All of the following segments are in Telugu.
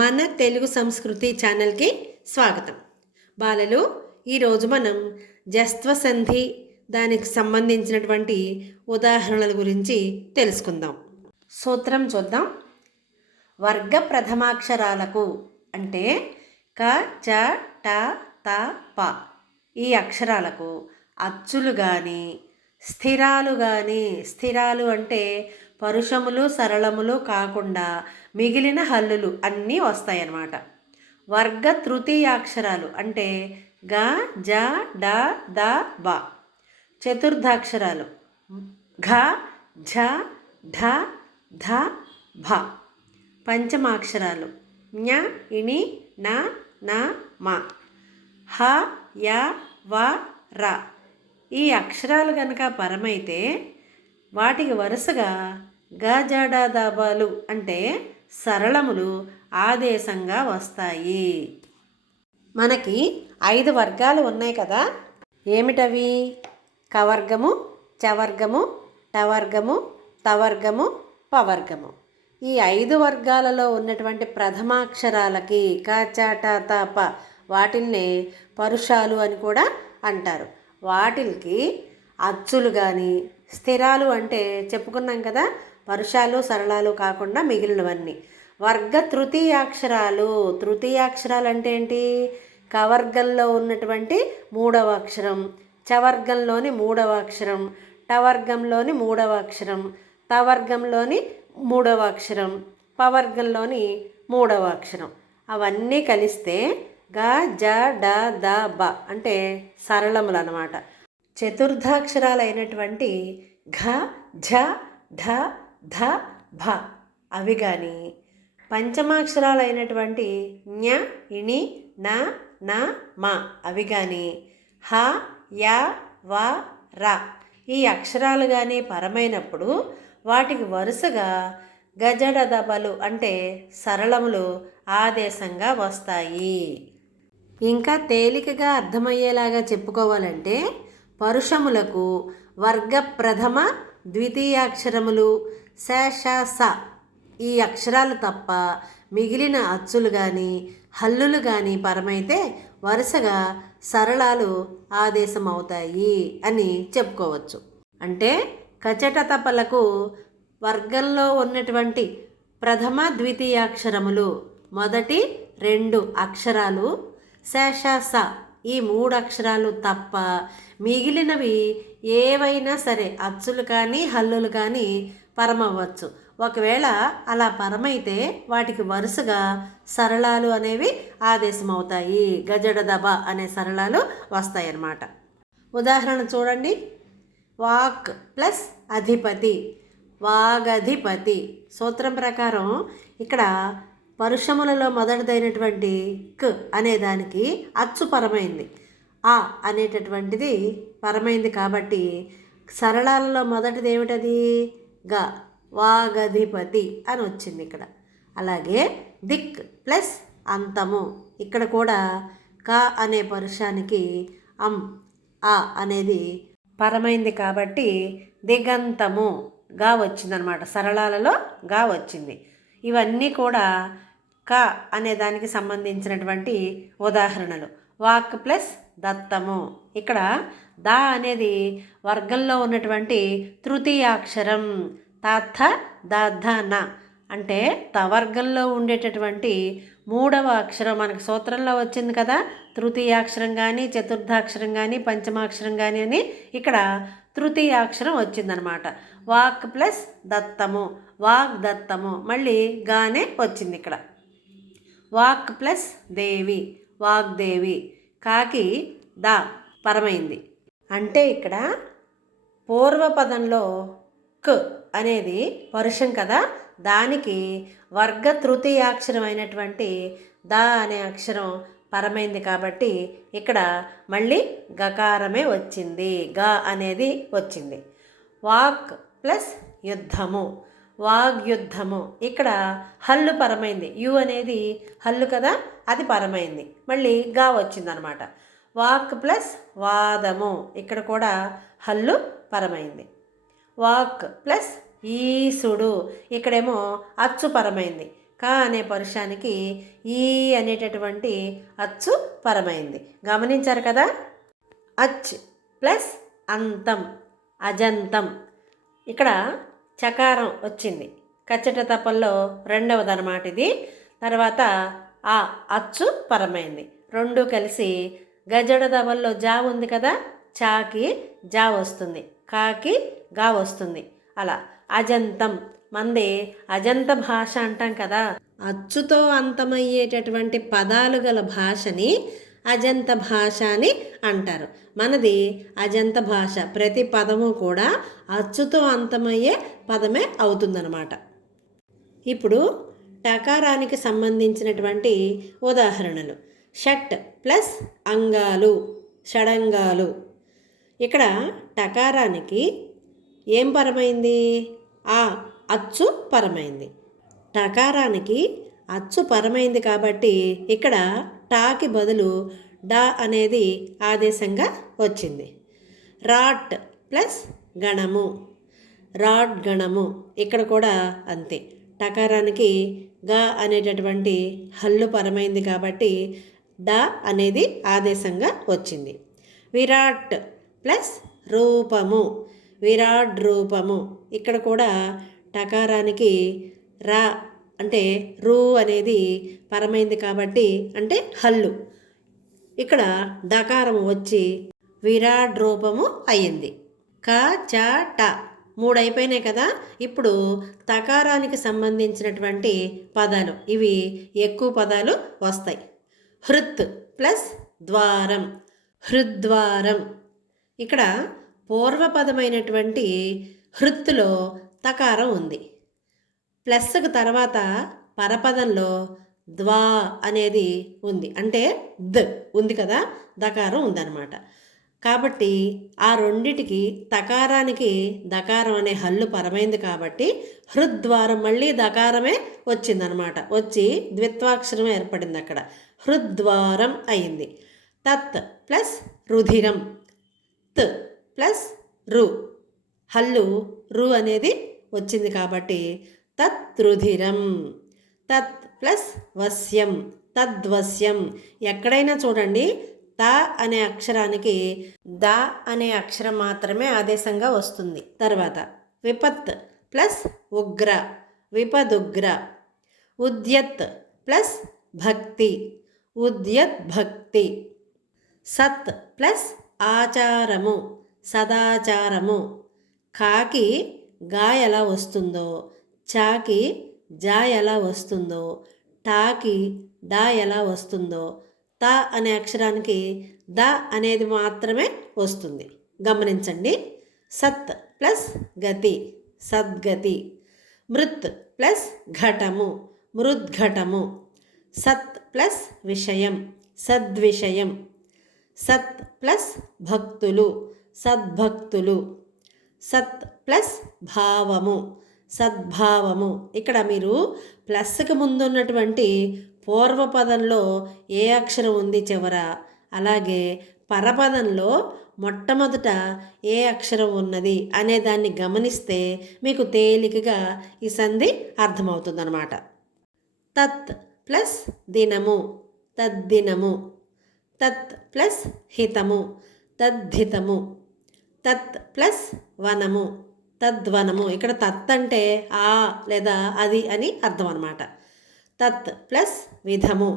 మన తెలుగు సంస్కృతి ఛానల్కి స్వాగతం. బాలలు, ఈరోజు మనం జస్త్వ సంధి దానికి సంబంధించినటువంటి ఉదాహరణల గురించి తెలుసుకుందాం. సూత్రం చూద్దాం. వర్గ ప్రథమాక్షరాలకు అంటే క, చ, ట, త, ప ఈ అక్షరాలకు అచ్చులు కానీ స్థిరాలు అంటే పరుషములు సరళములు కాకుండా మిగిలిన హల్లులు అన్నీ వస్తాయన్నమాట. వర్గ తృతీయాక్షరాలు అంటే గ, జ, డ, ద, బ. చతుర్థాక్షరాలు ఘ, ఝ, ఢ, ధ, భ. పంచమాక్షరాలు ఞ, ఇణి, న, న, మ. హ, య, వ, ర. ఈ అక్షరాలు కనుక పరమైతే వాటికి వరుసగా గజడదబలు అంటే సరళములు ఆదేశంగా వస్తాయి. మనకి 5 వర్గాలు ఉన్నాయి కదా. ఏమిటవి? కవర్గము, చవర్గము, టవర్గము, తవర్గము, పవర్గము. ఈ 5 వర్గాలలో ఉన్నటువంటి ప్రథమాక్షరాలకి క, చ, ట, త, ప వాటిల్ని పరుషాలు అని కూడా అంటారు. వాటికి అచ్చులు కానీ స్థిరాలు అంటే చెప్పుకున్నాం కదా, పరుషాలు సరళాలు కాకుండా మిగిలినవన్నీ. వర్గ తృతీయాక్షరాలు అంటే ఏంటి? కవర్గంలో ఉన్నటువంటి 3వ అక్షరం, చవర్గంలోని 3వ అక్షరం, టవర్గంలోని 3వ అక్షరం, తవర్గంలోని 3వ అక్షరం, పవర్గంలోని 3వ అక్షరం. అవన్నీ కలిస్తే గ, జ, డ, ద, బ అంటే సరళములు అన్నమాట. చతుర్థాక్షరాలైనటువంటి ఘ, ఝ, ఢ, ధ, భ అవి కానీ, పంచమాక్షరాలైనటువంటి ఞ, ఇణి, న, న, మ అవి కానీ, హ, య, వ, ర ఈ అక్షరాలు కానీ పరమైనప్పుడు వాటికి వరుసగా గజడదబలు అంటే సరళములు ఆదేశంగా వస్తాయి. ఇంకా తేలికగా అర్థమయ్యేలాగా చెప్పుకోవాలంటే పరుషములకు వర్గ ప్రథమ ద్వితీయాక్షరములు శ, ష, స ఈ అక్షరాలు తప్ప మిగిలిన అచ్చులు కానీ హల్లులు కానీ పరమైతే వరుసగా సరళాలు ఆదేశం అవుతాయి అని చెప్పుకోవచ్చు. అంటే కచటతపలకు వర్గంలో ఉన్నటువంటి ప్రథమ ద్వితీయాక్షరములు మొదటి 2 అక్షరాలు శ, ష, స ఈ 3 అక్షరాలు తప్ప మిగిలినవి ఏవైనా సరే అచ్చులు కానీ హల్లులు కానీ పరమవ్వచ్చు. ఒకవేళ అలా పరమైతే వాటికి వరుసగా సరళాలు అనేవి ఆదేశమవుతాయి. గజడదబ అనే సరళాలు వస్తాయన్నమాట. ఉదాహరణ చూడండి. వాక్ ప్లస్ అధిపతి, వాగధిపతి. సూత్రం ప్రకారం ఇక్కడ పరుషములలో మొదటిదైనటువంటి క్ అనేదానికి అచ్చు పరమైంది, ఆ అనేటటువంటిది పరమైంది కాబట్టి సరళాలలో మొదటిది ఏమిటది? గ, వాగధిపతి అని వచ్చింది ఇక్కడ. అలాగే దిక్ ప్లస్ అంతము, ఇక్కడ కూడా క అనే పరుషానికి ఆ అనేది పరమైంది కాబట్టి దిగంతము గా వచ్చిందనమాట. సరళాలలో గా వచ్చింది. ఇవన్నీ కూడా క అనే దానికి సంబంధించినటువంటి ఉదాహరణలు. వాక్ ప్లస్ దత్తము, ఇక్కడ ద అనేది వర్గంలో ఉన్నటువంటి తృతీయాక్షరం. తాథ దధ న అంటే తవర్గంలో ఉండేటటువంటి 3వ అక్షరం. మనకు సూత్రంలో వచ్చింది కదా, తృతీయాక్షరం కానీ చతుర్థాక్షరం కానీ పంచమాక్షరం కానీ అని. ఇక్కడ తృతీయాక్షరం వచ్చిందనమాట. వాక్ ప్లస్ దత్తము, వాగ్ దత్తము. మళ్ళీ గానే వచ్చింది ఇక్కడ. వాక్ ప్లస్ దేవి, వాగ్దేవి. కాకి ద పరమైంది. అంటే ఇక్కడ పూర్వపదంలో క్ అనేది పరుషం కదా, దానికి వర్గ తృతీయాక్షరం అయినటువంటి ద అనే అక్షరం పరమైంది కాబట్టి ఇక్కడ మళ్ళీ గకారమే వచ్చింది, గా అనేది వచ్చింది. వాక్ ప్లస్ యుద్ధము, వాగ్యుద్ధము. ఇక్కడ హల్లు పరమైంది, యు అనేది హల్లు కదా, అది పరమైంది, మళ్ళీ గా వచ్చిందనమాట. వాక్ ప్లస్ వాదము, ఇక్కడ కూడా హల్లు పరమైంది. వాక్ ప్లస్ ఈసుడు, ఇక్కడేమో అచ్చు పరమైంది కా అనే పరుషానికి ఈ అనేటటువంటి అచ్చు పరమైంది. గమనించారు కదా. అచ్ ప్లస్ అంతం, అజంతం. ఇక్కడ చకారం వచ్చింది, కచ్చట తపల్లో రెండవదన్నమాట ఇది. తర్వాత ఆ అచ్చు పరమైంది. రెండు కలిసి గజడ దబల్లో జా ఉంది కదా, చాకి జా వస్తుంది, కాకి గా వస్తుంది. అలా అజంతం, మంది అజంత భాష అంటాం కదా. అచ్చుతో అంతమయ్యేటటువంటి పదాలు గల భాషని అజంత భాష అని అంటారు. మనది అజంత భాష. ప్రతి పదము కూడా అచ్చుతో అంతమయ్యే పదమే అవుతుందన్నమాట. ఇప్పుడు టకారానికి సంబంధించినటువంటి ఉదాహరణలు. షట్ ప్లస్ అంగాలు, షడంగాలు. ఇక్కడ టకారానికి ఏం పరమైంది? ఆ అచ్చు పరమైంది. టకారానికి అచ్చు పరమైంది కాబట్టి ఇక్కడ టాకి బదులు డా అనేది ఆదేశంగా వచ్చింది. రాట్ ప్లస్ గణము, రాట్ గణము. ఇక్కడ కూడా అంతే, టకారానికి గా అనేటటువంటి హల్లు పరమైంది కాబట్టి డా అనేది ఆదేశంగా వచ్చింది. విరాట్ ప్లస్ రూపము, విరాట్ రూపము. ఇక్కడ కూడా టకారానికి రా అంటే రూ అనేది పరమైంది కాబట్టి అంటే హల్లు. ఇక్కడ డకారం వచ్చి విరాట్ రూపము అయ్యింది. క చ ట 3 అయిపోయినాయి కదా. ఇప్పుడు తకారానికి సంబంధించినటువంటి పదాలు, ఇవి ఎక్కువ పదాలు వస్తాయి. హృత్ ప్లస్ ద్వారం, హృద్వారం. ఇక్కడ పూర్వపదమైనటువంటి హృత్తులో తకారం ఉంది. ప్లస్కు తర్వాత పరపదంలో ద్వా అనేది ఉంది, అంటే ద ఉంది కదా, దకారం ఉందన్నమాట. కాబట్టి ఆ రెండిటికి తకారానికి దకారం అనే హల్లు పరమైంది కాబట్టి హృద్వారం మళ్ళీ దకారమే వచ్చిందనమాట. వచ్చి ద్విత్వాక్షరం ఏర్పడింది, అక్కడ హృద్వారం అయింది. తత్ ప్లస్ రుధిరం, త్ ప్లస్ రు, హల్లు రు అనేది వచ్చింది కాబట్టి తతృధిరం. తత్ ప్లస్ వశ్యం, తద్వశ్యం. ఎక్కడైనా చూడండి త అనే అక్షరానికి ద అనే అక్షరం మాత్రమే ఆదేశంగా వస్తుంది. తర్వాత విపత్ ప్లస్ ఉగ్ర, విపదుగ్ర. ఉద్యత్ ప్లస్ భక్తి, ఉద్యత్ భక్తి. సత్ ప్లస్ ఆచారము, సదాచారము. కాకి గా ఎలా వస్తుందో, చాకి జా ఎలా వస్తుందో, టాకి డా ఎలా వస్తుందో, త అనే అక్షరానికి ద అనేది మాత్రమే వస్తుంది. గమనించండి. సత్ ప్లస్ గతి, సద్గతి. మృత్ ప్లస్ ఘటము, మృద్ఘటము. సత్ ప్లస్ విషయం, సద్విషయం. సత్ ప్లస్ భక్తులు, సద్భక్తులు. సత్ ప్లస్ భావము, సద్భావము. ఇక్కడ మీరు ప్లస్కి ముందున్నటువంటి పూర్వపదంలో ఏ అక్షరం ఉంది చివర, అలాగే పరపదంలో మొట్టమొదట ఏ అక్షరం ఉన్నది అనే దాన్ని గమనిస్తే మీకు తేలికగా ఈ సంధి అర్థమవుతుందన్నమాట. తత్ ప్లస్ దినము, తద్దినము. తత్ ప్లస్ హితము, తద్ధితము. తత్ ప్లస్ వనము, తద్వనము. ఇక్కడ తత్ అంటే ఆ లేదా అది అని అర్థం అన్నమాట. తత్ ప్లస్ విధము,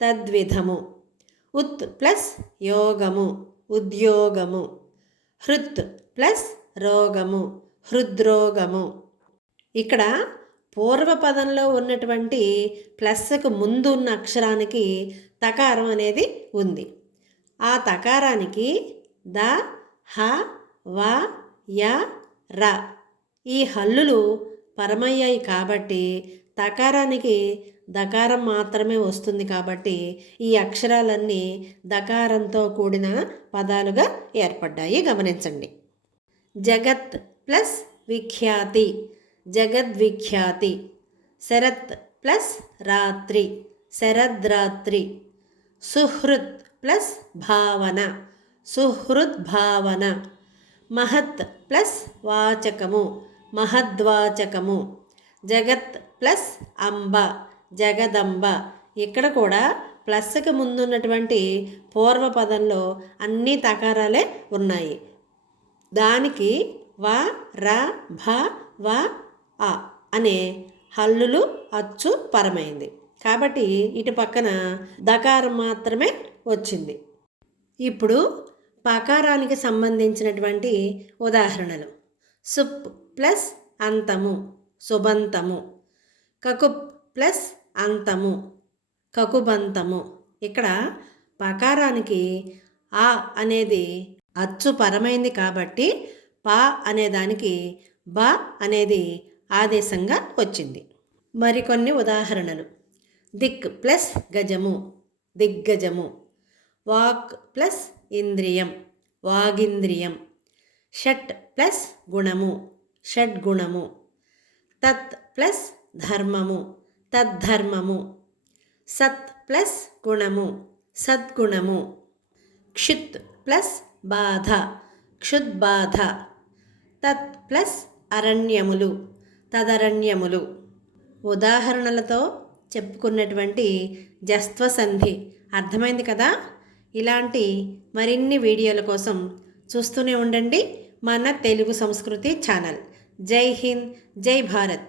తద్విధము. ఉత్ ప్లస్ యోగము, ఉద్యోగము. హృత్ ప్లస్ రోగము, హృద్రోగము. ఇక్కడ పూర్వపదంలో ఉన్నటువంటి ప్లస్కు ముందు ఉన్న అక్షరానికి తకారం అనేది ఉంది. ఆ తకారానికి ద, హ, వ, య, ర ఈ హల్లులు పరమయ్యాయి కాబట్టి తకారానికి దకారం మాత్రమే వస్తుంది. కాబట్టి ఈ అక్షరాలన్నీ దకారంతో కూడిన పదాలుగా ఏర్పడ్డాయి. గమనించండి. జగత్ ప్లస్ విఖ్యాతి, జగద్విఖ్యాతి. శరత్ ప్లస్ రాత్రి, శరద్రాత్రి. సుహృత్ ప్లస్ భావన, సుహృద్భావన. మహత్ ప్లస్ వాచకము, మహద్వాచకము. జగత్ ప్లస్ అంబ, జగదంబ. ఇక్కడ కూడా ప్లస్కి ముందున్నటువంటి పూర్వపదంలో అన్ని తకారాలే ఉన్నాయి. దానికి వ ర భ వ అ అనే హల్లులు అచ్చు పరమైంది. కాబట్టి ఇటు పక్కన దకారం మాత్రమే వచ్చింది. ఇప్పుడు పకారానికి సంబంధించినటువంటి ఉదాహరణలు. సుప్ ప్లస్ అంతము సుబంతము. కకుప్ ప్లస్ అంతము కకుబంతము. ఇక్కడ పకారానికి ఆ అనేది అచ్చు పరమైంది కాబట్టి పా అనేదానికి బ అనేది ఆదేశంగా వచ్చింది. మరికొన్ని ఉదాహరణలు. దిక్ ప్లస్ గజము దిగ్గజము. వాక్ ప్లస్ ఇంద్రియం వాగింద్రియం. షట్ ప్లస్ గుణము షడ్గుణము. తత్ ప్లస్ ధర్మము తద్ధర్మము. సత్ ప్లస్ గుణము సద్గుణము. క్షుత్ ప్లస్ బాధ క్షుద్బాధ. తత్ ప్లస్ అరణ్యములు తదరణ్యములు. ఉదాహరణలతో చెప్పుకున్నటువంటి జస్త్వ సంధి అర్థమైంది కదా. ఇలాంటి మరిన్ని వీడియోల కోసం చూస్తూనే ఉండండి మన తెలుగు సంస్కృతి ఛానల్. జై హింద్, జై భారత్.